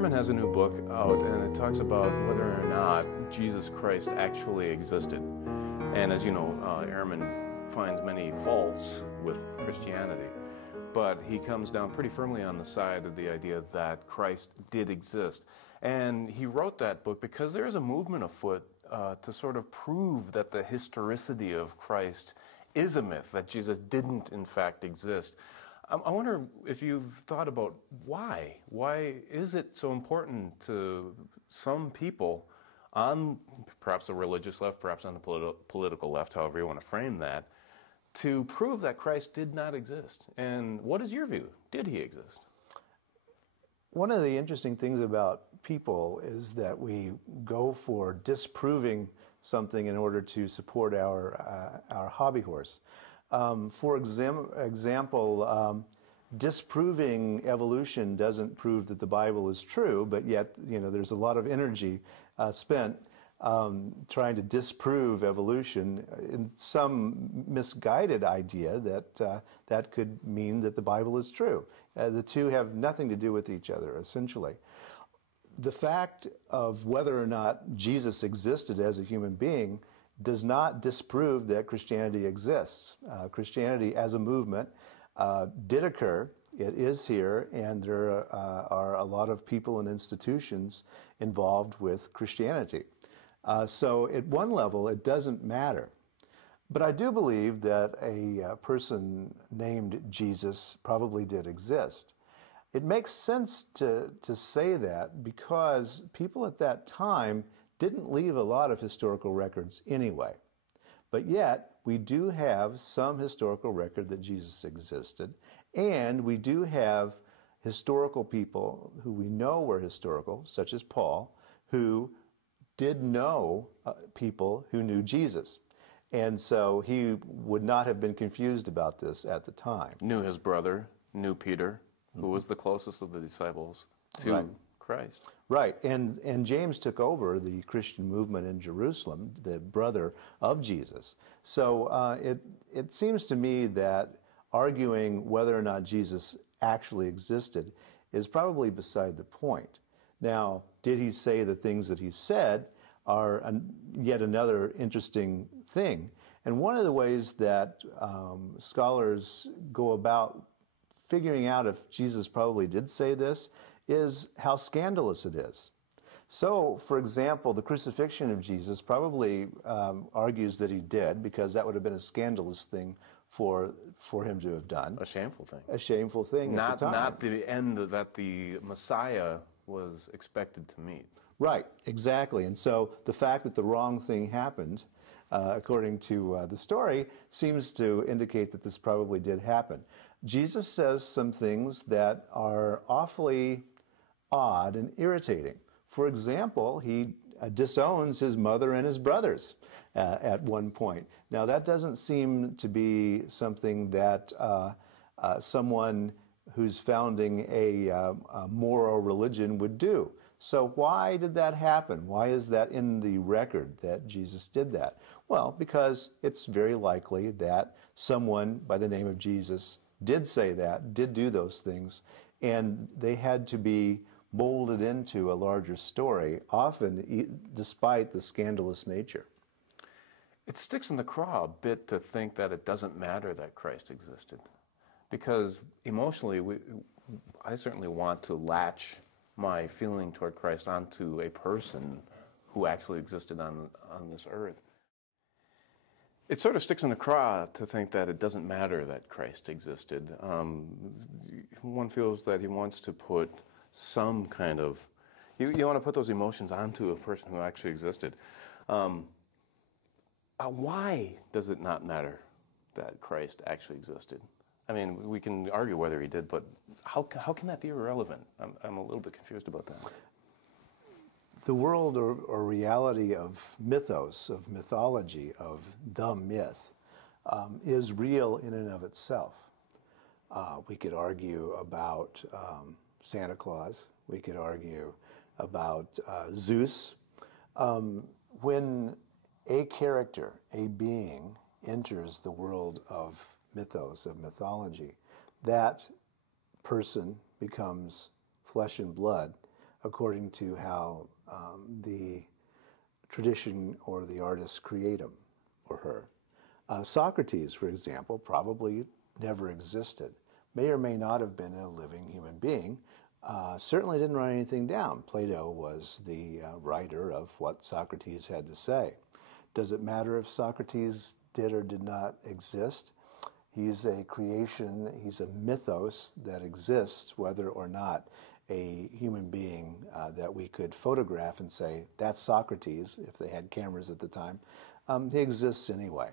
Ehrman has a new book out, and it talks about whether or not Jesus Christ actually existed. And as you know, Ehrman finds many faults with Christianity, but he comes down pretty firmly on the side of the idea that Christ did exist. And he wrote that book because there is a movement afoot to sort of prove that the historicity of Christ is a myth, that Jesus didn't in fact exist. I wonder if you've thought about why. Why is it so important to some people on perhaps the religious left, perhaps on the political left, however you want to frame that, to prove that Christ did not exist? And what is your view? Did he exist? One of the interesting things about people is that we go for disproving something in order to support our hobby horse. For example, disproving evolution doesn't prove that the Bible is true, but yet, there's a lot of energy spent trying to disprove evolution in some misguided idea that that could mean that the Bible is true. The two have nothing to do with each other, essentially. The fact of whether or not Jesus existed as a human being does not disprove that Christianity exists. Christianity as a movement did occur. It is here, and there are a lot of people and institutions involved with Christianity. So at one level, it doesn't matter. But I do believe that a person named Jesus probably did exist. It makes sense to say that because people at that time didn't leave a lot of historical records anyway. But yet, we do have some historical record that Jesus existed, and we do have historical people who we know were historical, such as Paul, who did know people who knew Jesus. And so he would not have been confused about this at the time. Knew his brother, knew Peter, who was the closest of the disciples to Christ. Right, and James took over the Christian movement in Jerusalem, the brother of Jesus. So it seems to me that arguing whether or not Jesus actually existed is probably beside the point. Now, did he say the things that he said are yet another interesting thing. And one of the ways that scholars go about figuring out if Jesus probably did say this is how scandalous it is. So, for example, the crucifixion of Jesus probably argues that he did, because that would have been a scandalous thing for him to have done. A shameful thing. A shameful thing at the time. Not the end that the Messiah was expected to meet. Right, exactly. And so the fact that the wrong thing happened, according to the story, seems to indicate that this probably did happen. Jesus says some things that are awfully odd and irritating. For example, he disowns his mother and his brothers at one point. Now, that doesn't seem to be something that someone who's founding a moral religion would do. So why did that happen? Why is that in the record that Jesus did that? Well, because it's very likely that someone by the name of Jesus did say that, did do those things, and they had to be molded into a larger story, often despite the scandalous nature. It sticks in the craw a bit to think that it doesn't matter that Christ existed, because emotionally, I certainly want to latch my feeling toward Christ onto a person who actually existed on this earth. It sort of sticks in the craw to think that it doesn't matter that Christ existed. One feels that he wants to put some kind of, you want to put those emotions onto a person who actually existed. Why does it not matter that Christ actually existed? I mean, we can argue whether he did, but how can that be irrelevant? I'm a little bit confused about that. The world or reality of mythos, of mythology, of the myth, is real in and of itself. We could argue about Santa Claus. We could argue about Zeus. When a character, a being, enters the world of mythos, of mythology, that person becomes flesh and blood, according to how the tradition or the artist create him or her. Socrates, for example, probably never existed. May or may not have been a living human being. Certainly didn't write anything down. Plato was the writer of what Socrates had to say. Does it matter if Socrates did or did not exist? He's a creation, he's a mythos that exists, whether or not a human being that we could photograph and say, that's Socrates, if they had cameras at the time. He exists anyway.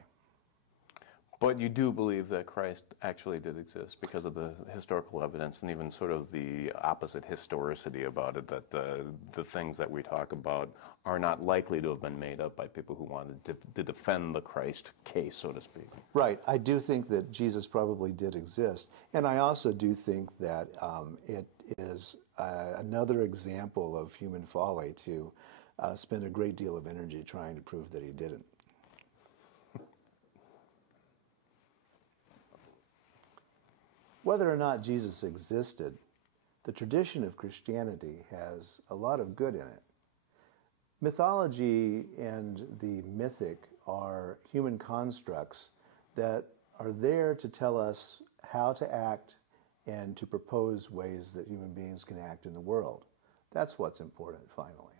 But you do believe that Christ actually did exist because of the historical evidence and even sort of the opposite historicity about it, that the things that we talk about are not likely to have been made up by people who wanted to defend the Christ case, so to speak. Right. I do think that Jesus probably did exist. And I also do think that it is another example of human folly to spend a great deal of energy trying to prove that he didn't. Whether or not Jesus existed, the tradition of Christianity has a lot of good in it. Mythology and the mythic are human constructs that are there to tell us how to act and to propose ways that human beings can act in the world. That's what's important, finally.